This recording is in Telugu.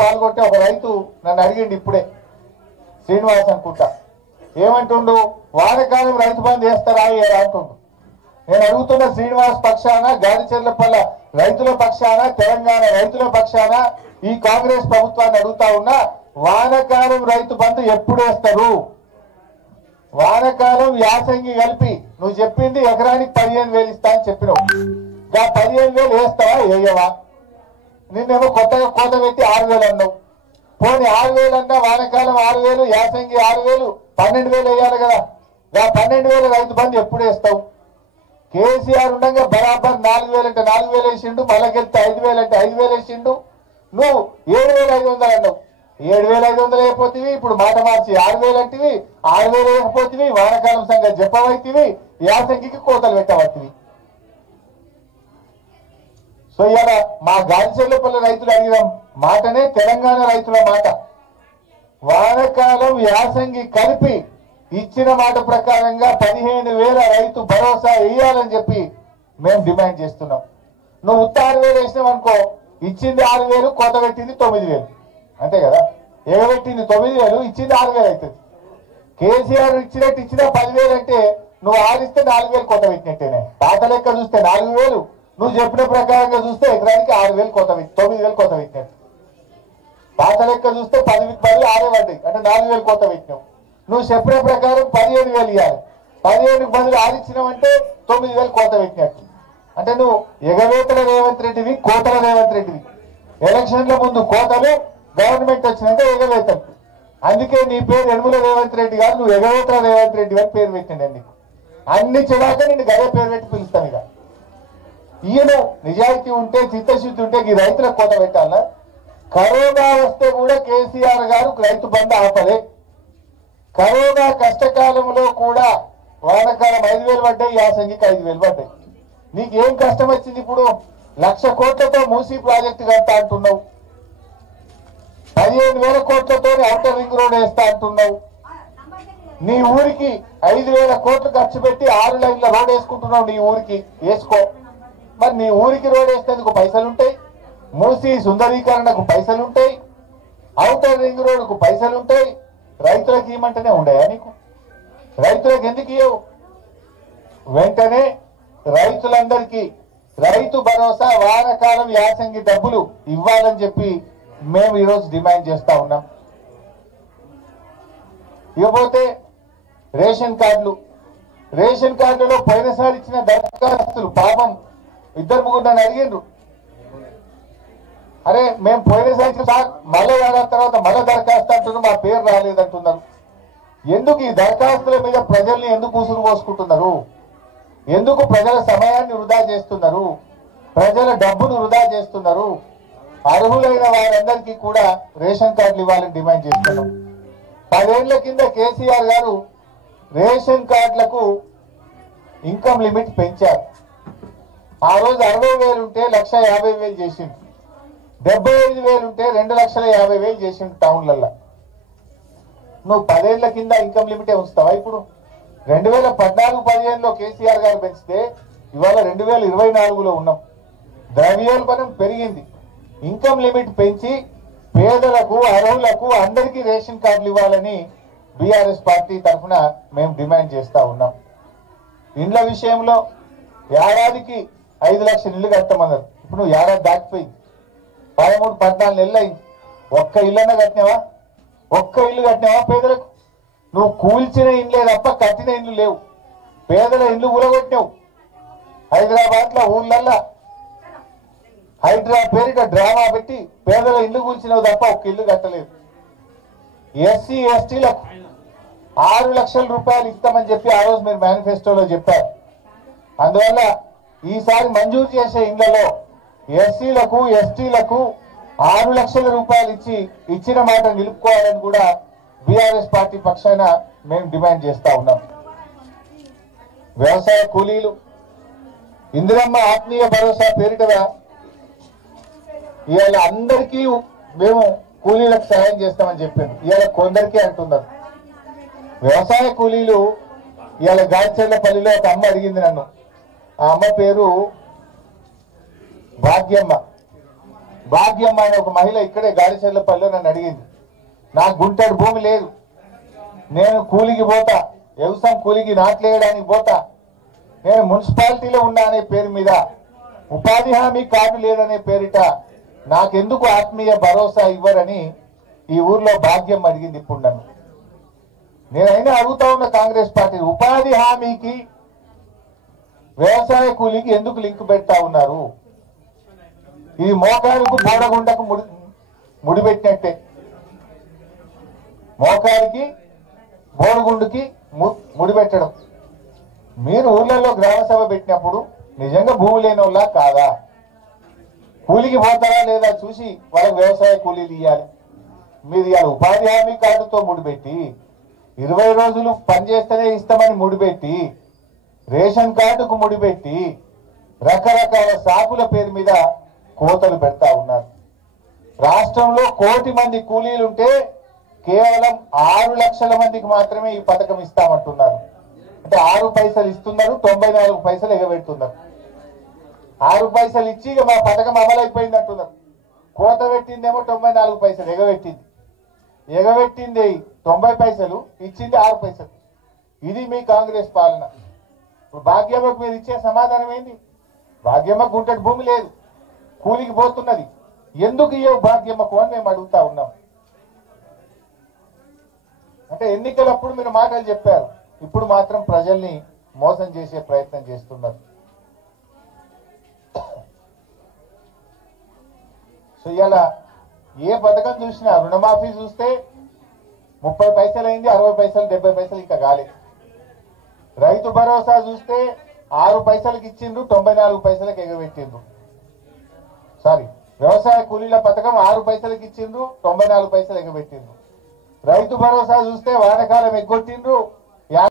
పాల్గొంటే ఒక రైతు నన్ను అడిగిండు ఇప్పుడే, శ్రీనివాస్ అనుకుంటా, ఏమంటుండు, వానకాలం రైతు బంధు చేస్తారా అంటుండు. నేను అడుగుతున్న శ్రీనివాస్ పక్షాన, గాడిచెర్లపల్ల రైతుల పక్షాన, తెలంగాణ రైతుల పక్షాన ఈ కాంగ్రెస్ ప్రభుత్వాన్ని అడుగుతా ఉన్నా, వానకాలం రైతు బంధు ఎప్పుడు వేస్తారు? వానకాలం యాసంగి కలిపి నువ్వు చెప్పింది ఎకరానికి 15,000 ఇస్తా అని చెప్పినావు. 15,000 వేస్తావా వేయవా? నిన్నేమో కొత్తగా కోత పెట్టి 6,000 అన్నావు. పోనీ 6,000 అన్నా వానకాలం 6,000, యాసంగి 6,000, 12,000 వేయాలి కదా. 12,000 రైతు బంధు ఎప్పుడు వేస్తావు? కేసీఆర్ ఉండగా బరాబర్ 4,000 అంటే 4,000 వేసిండు, మళ్ళకెళ్తే 5,000 అంటే 5,000 వేసిండు. నువ్వు 7,500 అన్నావు. 7,500 అయిపోతుంది. ఇప్పుడు మాట మార్చి 6,000 అంటివి, 6,000 వేయకపోతుంది. వానకాలం సంగతి చెప్పవైతివి, యాసంగికి కోతలు పెట్టవత్తివి. సో ఇవాళ మా గాడిచెర్లపల్లి రైతులు అడిగిన మాటనే తెలంగాణ రైతుల మాట. వానకాలం యాసంగి కలిపి ఇచ్చిన మాట ప్రకారంగా 15,000 రైతు భరోసా వేయాలని చెప్పి మేము డిమాండ్ చేస్తున్నాం. నువ్వు ఉత్త 6,000 వేసినావు అనుకో, ఇచ్చింది 6,000, కోత పెట్టింది 9,000, అంతే కదా. ఎగబెట్టింది 9,000, ఇచ్చింది 6,000 అవుతుంది. కేసీఆర్ ఇచ్చినట్టు ఇచ్చిన 10,000 అంటే నువ్వు ఆడిస్తే 4,000 కోత పెట్టినట్టేనే. పాత లెక్క చూస్తే 4,000, నువ్వు చెప్పిన ప్రకారంగా చూస్తే ఎకరానికి 6,000 కోత పెట్టి 9,000 కోత పెట్టినట్టు. పాత లెక్క చూస్తే 10 6 పడ్డాయి అంటే 4,000 కోత పెట్టినావు. నువ్వు చెప్పిన ప్రకారం 15,000 ఇవ్వాలి. 15,000కి బదులు 6 ఇచ్చినావంటే 9,000 కోత పెట్టినట్టు. అంటే నువ్వు ఎగవేతల రేవంత్ రెడ్డివి, కోతల రేవంత్ రెడ్డివి. ఎలక్షన్ల ముందు కోతలు, గవర్నమెంట్ వచ్చినాక ఎగవేతలు. అందుకే నీ పేరు యనుమల రేవంత్ రెడ్డి గారు, నువ్వు ఎగవేతల రేవంత్ రెడ్డి అని పేరు పెట్టండి. నీకు అన్ని చెడాక నిన్ను గదే పేరు పెట్టి పిలుస్తాం. ఇక ఈయన నిజాయితీ ఉంటే, చిత్తశుద్ధి ఉంటే ఈ రైతులకు కోత పెట్టాలా? కరోనా వస్తే కూడా కేసీఆర్ గారు రైతు బంధు ఆపలే. కరోనా కష్టకాలంలో కూడా వానకాలం 5,000 పడ్డాయి, యాసంగికి 5,000 పడ్డాయి. నీకేం కష్టం వచ్చింది? ఇప్పుడు 1,00,000 కోట్లతో మూసీ ప్రాజెక్టు కడతా అంటున్నావు, 15,000 కోట్లతో ఔటర్ రింగ్ రోడ్ వేస్తా అంటున్నావు. నీ ఊరికి 5,000 కోట్లు ఖర్చు పెట్టి 6 లైన్ల రోడ్ వేసుకుంటున్నావు. నీ ఊరికి వేసుకో. మరి నీ ఊరికి రోడ్ వేసేందుకు పైసలుంటాయి, మూసీ సుందరీకరణకు పైసలుంటాయి, ఔటర్ రింగ్ రోడ్కు పైసలుంటాయి. రైతులకు ఇవ్వమంటేనే ఉండయా నీకు? రైతులకు ఎందుకు ఇవ్వవు? వెంటనే రైతులందరికీ రైతు భరోసా, వానకాలం యాసంగి డబ్బులు ఇవ్వాలని చెప్పి మేము ఈరోజు డిమాండ్ చేస్తా ఉన్నాం. ఇకపోతే రేషన్ కార్డులలో పోయినసారి ఇచ్చిన దరఖాస్తులు పాపం 2-3 నన్ను అడిగిండ్రు, అరే మేము పోయినసారి సార్ మళ్ళీ ఏడాది తర్వాత మళ్ళీ దరఖాస్తు అంటున్నారు, మా పేరు రాలేదంటున్నారు. ఎందుకు ఈ దరఖాస్తుల మీద ప్రజల్ని ఎందుకు ఉసురు పోసుకుంటున్నారు? ఎందుకు ప్రజల సమయాన్ని వృధా చేస్తున్నారు? ప్రజల డబ్బును వృధా చేస్తున్నారు? అర్హులైన వారందరికీ కూడా రేషన్ కార్డులు ఇవ్వాలని డిమాండ్ చేస్తున్నాం. 10 ఏళ్ల కింద కేసీఆర్ గారు రేషన్ కార్డులకు ఇన్కమ్ లిమిట్ పెంచారు. ఆ రోజు 60,000 ఉంటే 1,50,000 చేసిండు, 75,000 ఉంటే 2,50,000 చేసిండు టౌన్లలో. నువ్వు 10 ఏళ్ల కింద ఇన్కమ్ లిమిటే ఉంచుతావా? ఇప్పుడు 2014-15లో కేసీఆర్ గారు పెంచితే ఇవాళ 2024లో ఉన్నాం. ద్రవ్యోల్బణం పెరిగింది. ఇన్కమ్ లిమిట్ పెంచి పేదలకు, అర్హులకు అందరికీ రేషన్ కార్డులు ఇవ్వాలని బీఆర్ఎస్ పార్టీ తరఫున మేము డిమాండ్ చేస్తా ఉన్నాం. ఇండ్ల విషయంలో ఏడాదికి 5 లక్షల ఇల్లు కట్టమన్నారు. ఇప్పుడు నువ్వు ఏడాది దాటిపోయింది, 13-14 నెలలు అయింది. ఒక్క ఇల్లన్నా కట్టినావా? ఒక్క ఇల్లు కట్టినావా పేదలకు? నువ్వు కూల్చిన ఇండ్లే తప్ప కట్టిన ఇండ్లు లేవు. పేదల ఇండ్లు కూలగొట్టినావు. హైదరాబాద్ లో ఊళ్ళల్లా హైడ్రా పేరిట డ్రామా పెట్టి పేదల ఇల్లు కూల్చినవు తప్ప ఒక్క ఇల్లు కట్టలేదు. ఎస్సీ ఎస్టీలకు 6 లక్షల రూపాయలు ఇస్తామని చెప్పి ఆ రోజు మీరు మేనిఫెస్టోలో చెప్పారు. అందువల్ల ఈసారి మంజూరు చేసే ఇండ్లలో ఎస్సీలకు, ఎస్టీలకు 6 లక్షల రూపాయలు ఇచ్చిన మాట నిలుపుకోవాలని కూడా బీఆర్ఎస్ పార్టీ పక్షాన మేము డిమాండ్ చేస్తా ఉన్నాం. వ్యవసాయ కూలీలు ఇందిరమ్మ ఆత్మీయ భరోసా పేరిట ఇవాళ అందరికీ మేము కూలీలకు సహాయం చేస్తామని చెప్పాను. ఇవాళ కొందరికీ అంటున్నారు. వ్యవసాయ కూలీలు ఇవాళ గాడిచెర్లపల్లిలో ఒక అమ్మ అడిగింది నన్ను. ఆ అమ్మ పేరు భాగ్యమ్మ. భాగ్యమ్మ అనే ఒక మహిళ ఇక్కడే గాడిచెర్లపల్లిలో నన్ను అడిగింది, నాకు గుంటడి భూమి లేదు, నేను కూలికి పోతా, వ్యవసాయం కూలికి నాట్లేయడానికి పోతా, నేను మున్సిపాలిటీలో ఉన్నా అనే పేరు మీద ఉపాధి హామీ కార్డు లేదనే పేరిట నాకెందుకు ఆత్మీయ భరోసా ఇవ్వరని ఈ ఊర్లో భాగ్యం అడిగింది. ఇప్పుడు నన్ను నేనైనా అడుగుతా ఉన్న కాంగ్రెస్ పార్టీ, ఉపాధి హామీకి వ్యవసాయ కూలీకి ఎందుకు లింక్ పెడతా ఉన్నారు? ఇది మోకాలకు బోడగుండకు ముడిపెట్టినట్టే, మోకాలికి బోడగుండుకి ముడిపెట్టడం. మీరు ఊర్లలో గ్రామ సభ పెట్టినప్పుడు నిజంగా భూమి లేని వాళ్ళ కాదా, కూలికి పోతారా లేదా చూసి వాళ్ళకి వ్యవసాయ కూలీలు ఇవ్వాలి. మీరు ఇవాళ ఉపాధి హామీ కార్డుతో ముడిపెట్టి 20 రోజులు పనిచేస్తేనే ఇస్తామని ముడిపెట్టి, రేషన్ కార్డుకు ముడిపెట్టి, రకరకాల సాకుల పేరు మీద కోతలు పెడతా ఉన్నారు. రాష్ట్రంలో 1 కోటి మంది కూలీలుంటే కేవలం 6 లక్షల మందికి మాత్రమే ఈ పథకం ఇస్తామంటున్నారు. అంటే 6 పైసలు ఇస్తున్నారు, 94 పైసలు ఎగబెడుతున్నారు. 6 పైసలు ఇచ్చి ఇక మా పథకం అమలైపోయింది అంటున్నారు. కోత పెట్టిందేమో 94 పైసలు, ఎగబెట్టింది 90 పైసలు, ఇచ్చింది 6 పైసలు. ఇది మీ కాంగ్రెస్ పాలన. ఇప్పుడు భాగ్యమ్మకు మీరు ఇచ్చే సమాధానం ఏంటి? భాగ్యమ్మకు గుంటడి భూమి లేదు, కూలికి పోతున్నది, ఎందుకు ఇవ్వవు భాగ్యమ్మకు అని మేము అడుగుతా ఉన్నాం. అంటే ఎన్నికలప్పుడు మీరు మాటలు చెప్పారు, ఇప్పుడు మాత్రం ప్రజల్ని మోసం చేసే ప్రయత్నం చేస్తున్నారు. సో ఇలా ఏ పథకం చూసినా, రుణమాఫీ చూస్తే 30 పైసలు అయింది, 60 పైసలు, 70 పైసలు ఇంకా కాలేదు. రైతు భరోసా చూస్తే 6 పైసలకి ఇచ్చిండ్రు, 94 పైసలకు ఎగబెట్టిండ్రు. సారీ, వ్యవసాయ కూలీల పథకం 6 పైసలకి ఇచ్చిండ్రు, 94 పైసలు ఎగబెట్టిండ్రు. రైతు భరోసా చూస్తే వానకాలం ఎగ్గొట్టిండ్రు,